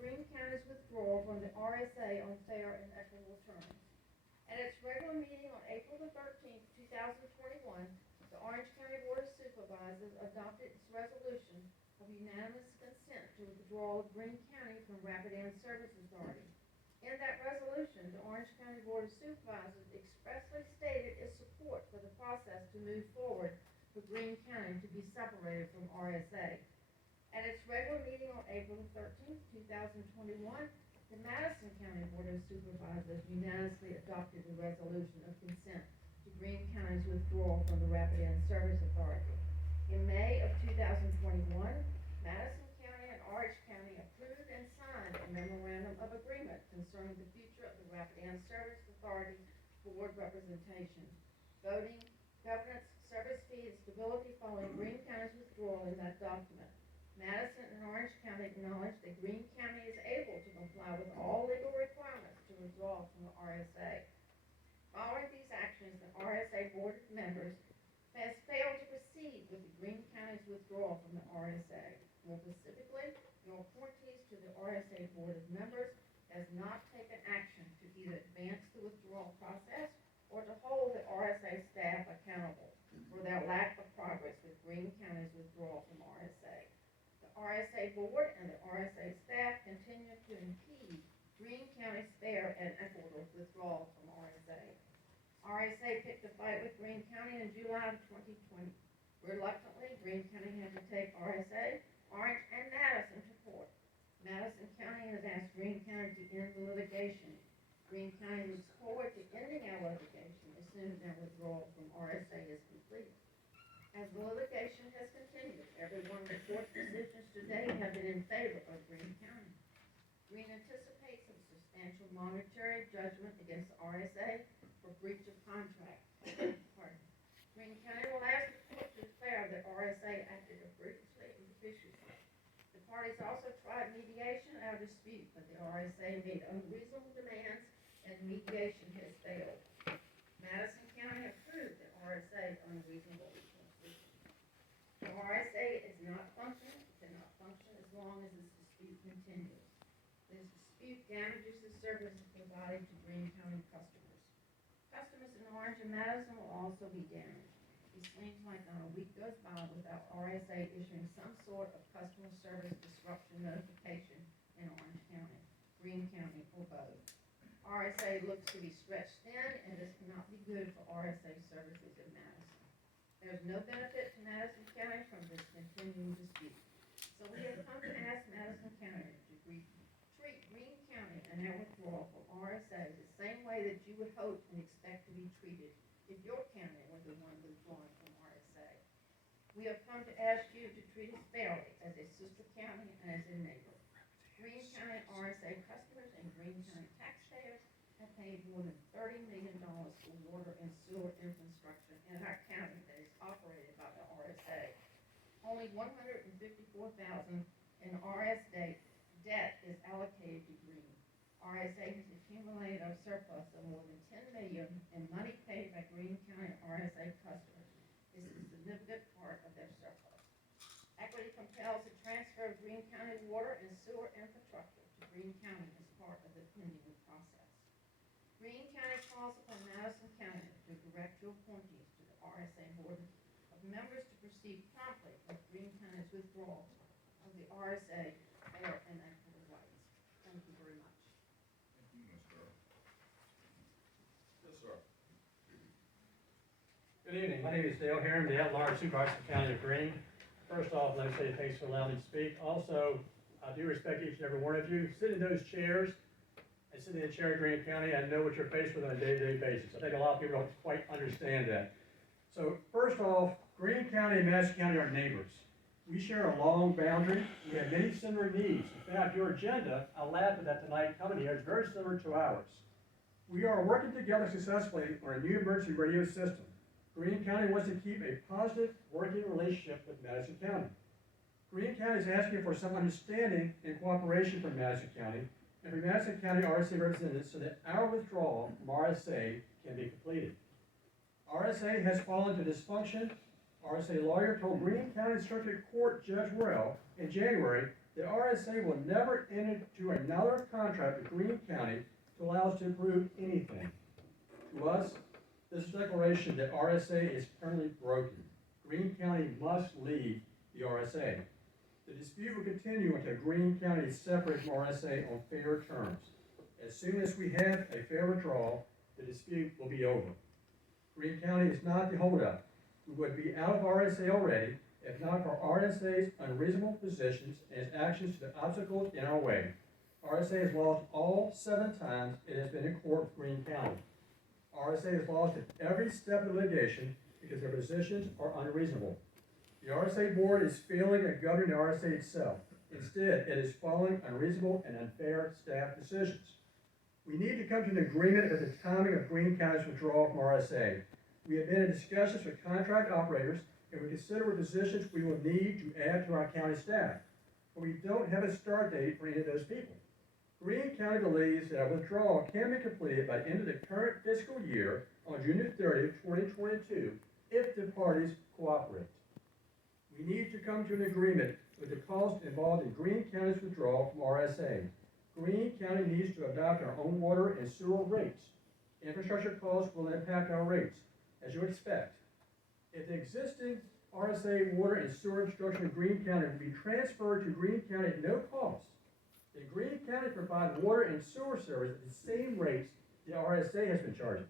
Greene County's withdrawal from the RSA on fair and equitable terms. At its regular meeting on April the 13th, 2021, the Orange County Board of Supervisors adopted its resolution of unanimous consent to withdrawal of Greene County from Rapid End Service Authority. In that resolution, the Orange County Board of Supervisors expressly stated its support for the process to move forward for Greene County to be separated from RSA. At its regular meeting on April 13, 2021, the Madison County Board of Supervisors unanimously adopted the resolution of consent to Greene County's withdrawal from the Rapid End Service Authority. In May of 2021, Madison County and Orange County approved and signed a memorandum of agreement concerning the future of the Rapid End Service Authority Board representation, voting, governance, service fee, and stability following Greene County's withdrawal in that document. Madison and Orange County acknowledge that Greene County is able to comply with all legal requirements to withdraw from the RSA. Following these actions, the RSA Board of members has failed to proceed with the Greene County's withdrawal from the RSA. More specifically, your appointees to the RSA Board of members has not taken action to either advance the withdrawal process or to hold the RSA staff accountable for their lack of progress with Greene County's withdrawal from RSA. The RSA Board and the RSA staff continue to impede Greene County's fair and equitable withdrawal from RSA. RSA picked a fight with Greene County in July of 2020. Reluctantly, Greene County had to take RSA, Orange, and Madison to court. Madison County has asked Greene County to end the litigation. Greene County looks forward to ending our litigation as soon as our withdrawal from RSA is complete. As the litigation has continued, every one of the court's decisions today have been in favor of Greene County. Greene anticipates a substantial monetary judgment against the RSA for breach of contract. Greene County will ask the court to declare that RSA acted egregiously and deficiously. The parties also tried mediation of our dispute, but the RSA made unreasonable demands and mediation has failed. Madison County approved the RSA unreasonable request. The RSA is not functioning, cannot function as long as this dispute continues. This dispute damages the services provided to Greene County customers. Customers in Orange and Madison will also be damaged. It seems like not a week goes by without RSA issuing some sort of customer service disruption notification in Orange County, Greene County, or both. RSA looks to be stretched thin, and this cannot be good for RSA services in Madison. There is no benefit to Madison County from this continuing dispute. So we have come to ask Madison County to treat Greene County and their withdrawal from RSA the same way that you would hope and expect to be treated if your county were the one withdrawing from RSA. We have come to ask you to treat us fairly as a sister county and as a neighbor. Greene County RSA customers and Greene County taxpayers have paid more than $30 million for water and sewer infrastructure in our county that is operated by the RSA. Only $154,000 in RSA debt is allocated to Greene. RSA has accumulated a surplus of more than $10 million in money paid by Greene County RSA customers. This is a significant part of their surplus. Equity compels the transfer of Greene County water and sewer infrastructure to Greene County as part of the pending process. Greene County calls upon Madison County to direct your appointees to the RSA Board of members to proceed promptly with Greene County's withdrawal of the RSA fair and equitable rights. Thank you very much. Thank you, Ms. Earl. Yes, sir. Good evening. My name is Dale Herron, the at-large supervisor for the County of Greene. First off, let me say thanks for allowing me to speak. Also, I do respect each and every one of you. Sit in those chairs and sit in the chair in Greene County. I know what you're faced with on a day-to-day basis. I think a lot of people don't quite understand that. So first off, Greene County and Madison County are neighbors. We share a long boundary. We have many similar needs. In fact, your agenda, I laughed at that tonight coming here, is very similar to ours. We are working together successfully on a new emergency radio system. Greene County wants to keep a positive working relationship with Madison County. Greene County is asking for some understanding and cooperation from Madison County and from Madison County RSA representatives so that our withdrawal from RSA can be completed. RSA has fallen to dysfunction. RSA lawyer told Greene County Circuit Court Judge Worrell in January The RSA will never enter into another contract with Greene County to allow us to approve anything. To us, this declaration that RSA is currently broken. Greene County must leave the RSA. The dispute will continue until Greene County is separated from RSA on fair terms. As soon as we have a fair withdrawal, the dispute will be over. Greene County is not the holdup. We would be out of RSA already if not for RSA's unreasonable positions and its actions to the obstacles in our way. RSA has lost all 7 times it has been in court with Greene County. RSA has lost at every step of the litigation because their positions are unreasonable. The RSA board is failing at governing the RSA itself. Instead, it is following unreasonable and unfair staff decisions. We need to come to an agreement at the timing of Greene County's withdrawal from RSA. We have been in discussions with contract operators and we consider what positions we will need to add to our county staff. But we don't have a start date for any of those people. Greene County believes that a withdrawal can be completed by the end of the current fiscal year on June 30th, 2022, if the parties cooperate. We need to come to an agreement with the cost involved in Greene County's withdrawal from RSA. Greene County needs to adopt our own water and sewer rates. Infrastructure costs will impact our rates, as you expect. If the existing RSA water and sewer infrastructure in Greene County will be transferred to Greene County at no cost, then Greene County provide water and sewer service at the same rates the RSA has been charging.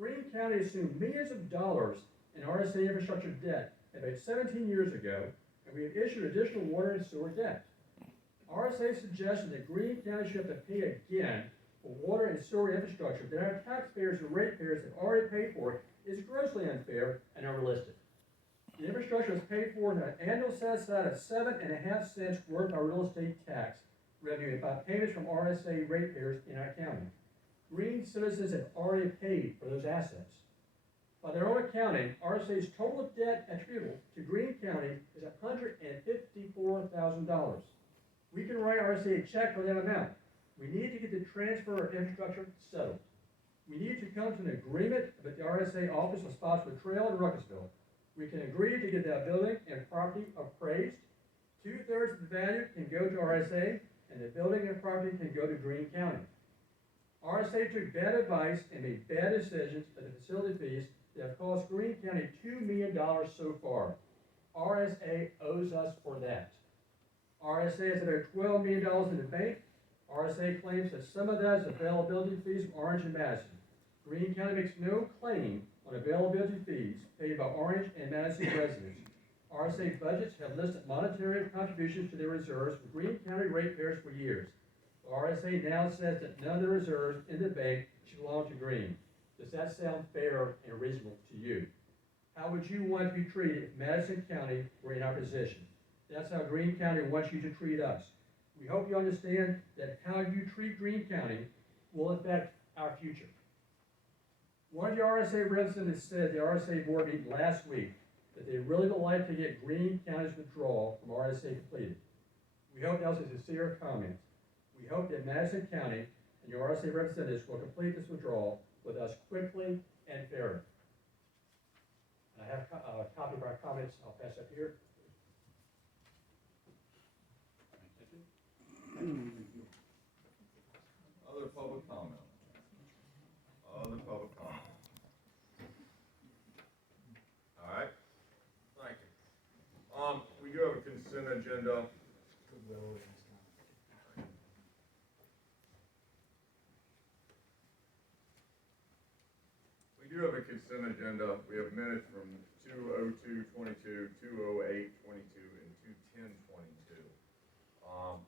Greene County assumed millions of dollars in RSA infrastructure debt about 17 years ago, and we have issued additional water and sewer debt. RSA suggestion that Greene County should have to pay again for water and sewer infrastructure that our taxpayers and ratepayers have already paid for is grossly unfair and unrealistic. The infrastructure is paid for with an annual set aside of 7.5 cents worth of real estate tax revenue by payments from RSA ratepayers in our county. Greene citizens have already paid for those assets. By their own accounting, RSA's total debt attributable to Greene County is $154,000. We can write RSA a check for that amount. We need to get the transfer of infrastructure settled. We need to come to an agreement with the RSA Office of Spotswood Trail in Ruckersville. We can agree to get that building and property appraised. 2/3 of the value can go to RSA, and the building and property can go to Greene County. RSA took bad advice and made bad decisions at the facility fees that have cost Greene County $2 million so far. RSA owes us for that. RSA has about $12 million in the bank. RSA claims that some of that is availability fees from Orange and Madison. Greene County makes no claim on availability fees paid by Orange and Madison residents. RSA budgets have listed monetary contributions to their reserves for Greene County ratepayers for years. The RSA now says that none of the reserves in the bank should belong to Greene. Does that sound fair and reasonable to you? How would you want to be treated if Madison County were in our position? That's how Greene County wants you to treat us. We hope you understand that how you treat Greene County will affect our future. One of the RSA representatives said at the RSA board meeting last week that they really would like to get Greene County's withdrawal from RSA completed. We hope that was a sincere comment. We hope that Madison County and your RSA representatives will complete this withdrawal with us quickly and fairly. And I have a copy of our comments. I'll pass up here. Other public comment? Other public comment? All right, thank you. We do have a consent agenda. We do have a consent agenda. We have minutes from 2:02:22, 2:08:22, and 2:10:22.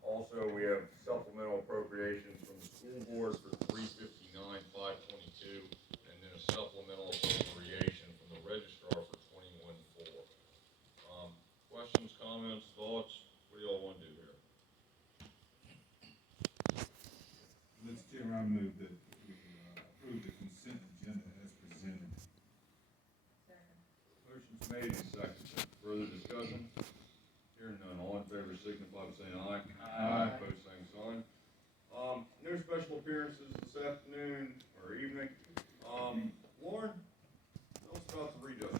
Also, we have supplemental appropriations from the school board for 359,522, and then a supplemental appropriation from the registrar for 21,400. Questions, comments, thoughts? What do y'all want to do here? Mr. Chairman, I move that we approve the consent agenda as presented. Motion's made and seconded. Further discussion? Hearing none, all in favor signify by saying aye. Aye. Opposed, same sign. No special appearances this afternoon or evening. Lauren, tell us about the redistricting.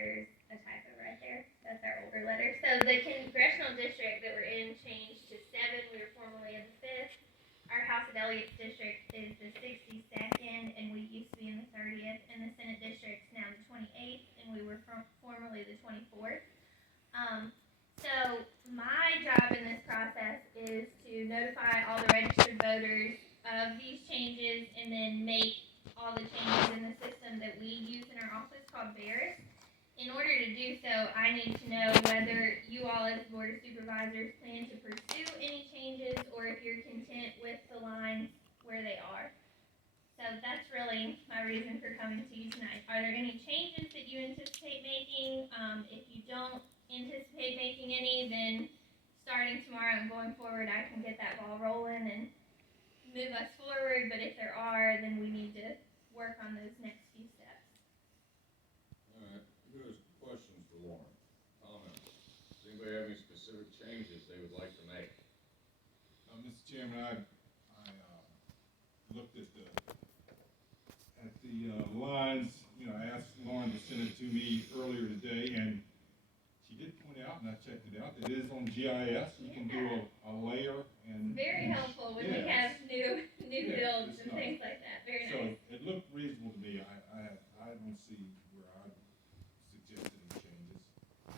there's a typo right there. That's our older letter. So the congressional district that we're in changed to 7. We were formerly in the 5th. Our House of Delegates district is the 62nd, and we used to be in the 30th. And the Senate district's now the 28th, and we were formerly the 24th. So my job in this process is to notify all the registered voters of these changes, and then make all the changes in the system that we use in our office called BOS. In order to do so, I need to know whether you all as Board of Supervisors plan to pursue any changes, or if you're content with the lines where they are. So that's really my reason for coming to you tonight. Are there any changes that you anticipate making? If you don't anticipate making any, then starting tomorrow and going forward, I can get that ball rolling and move us forward. But if there are, then we need to work on those next few steps. All right, who has questions for Lauren? Comments? Does anybody have any specific changes they would like to make? Mr. Chairman, I looked at the lines, I asked Lauren to send it to me earlier today, and she did point out, and I checked it out, that it is on GIS. You can do a layer and. Very helpful when we Yes. have new builds it's and nice. things like that. Very So nice. it looked reasonable to me. I don't see where I'd suggest any changes.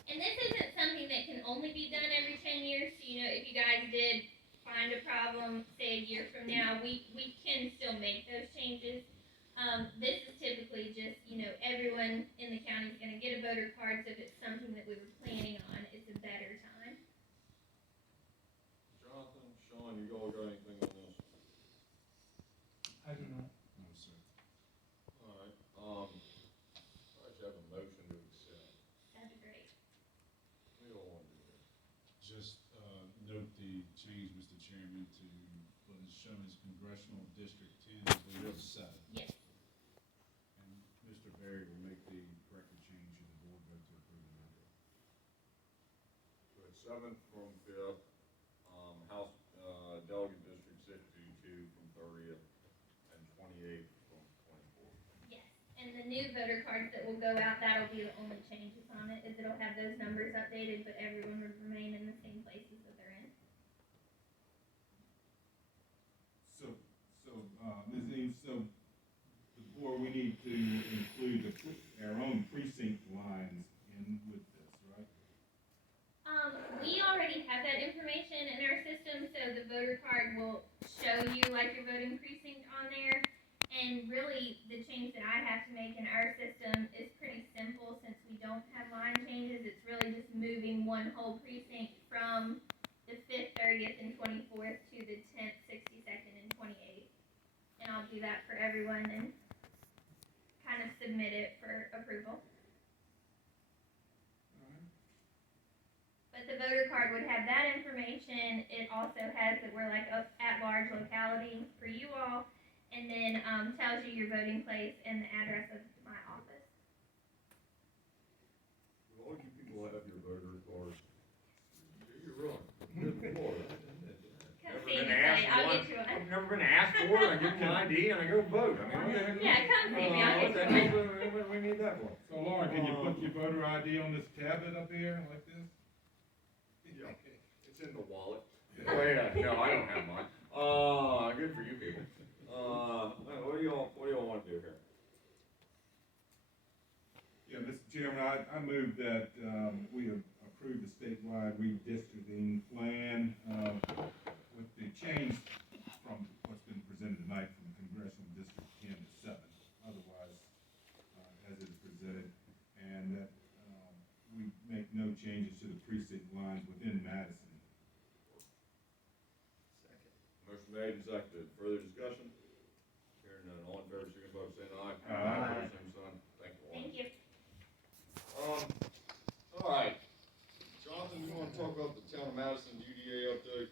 And this isn't something that can only be done every 10 years. So, if you guys did find a problem, say a year from now, we can still make those changes. This is typically just, everyone in the county is going to get a voter card, so if it's something that we were planning on, it's a better time. Jonathan, Sean, you all got anything on this? I do not. No, sir. All right, I should have a motion to accept. That'd be great. What do you all want to do here? Just note the change, Mr. Chairman, to what is shown as Congressional District 10, I believe it's 7. Yes. And Mr. Berry will make the corrected change should the board vote to approve the matter. So it's 7th from 5th, House, Delegate District 62 from 30th, and 28th from 24th. Yes. And the new voter cards that will go out, that'll be the only changes on it, is it'll have those numbers updated, but everyone would remain in the same places that they're in. So, Ms. Eames, the board, we need to include our own precinct lines in with this, right? We already have that information in our system, so the voter card will show you like your voting precinct on there. And really, the change that I have to make in our system is pretty simple since we don't have line changes. It's really just moving one whole precinct from the 5th, 30th, and 24th to the 10th, 62nd, and 28th. And I'll do that for everyone and kind of submit it for approval. But the voter card would have that information. It also has that we're like a at-large locality for you all, and then tells you your voting place and the address of my office. Do all you people have your voter cards? Do you really? Good Lord. Come Never see been me, asked I'll one. get you one. I've never been asked for it, I give them an ID and I go vote, I mean, what the heck? Yeah, come see me, I'll What get the you heck, one. what do we need that for? So Lauren, can you put your voter ID on this tablet up here like this? Yeah, it's in the wallet. Oh, yeah, no, I don't have mine. Good for you people. What do y'all wanna do here? Yeah, Mr. Chairman, I move that, we approve the statewide redistricting plan, with the change from what's been presented tonight from Congressional District 10 to 7, otherwise, as it is presented, and that, we make no changes to the precinct lines within Madison. Motion made and seconded. Further discussion? Hearing none. All in favor, signify by saying aye. Aye. Pose same sign. Thank you. Thank you. All right. Jonathan, you wanna talk about the town of Madison UDA update?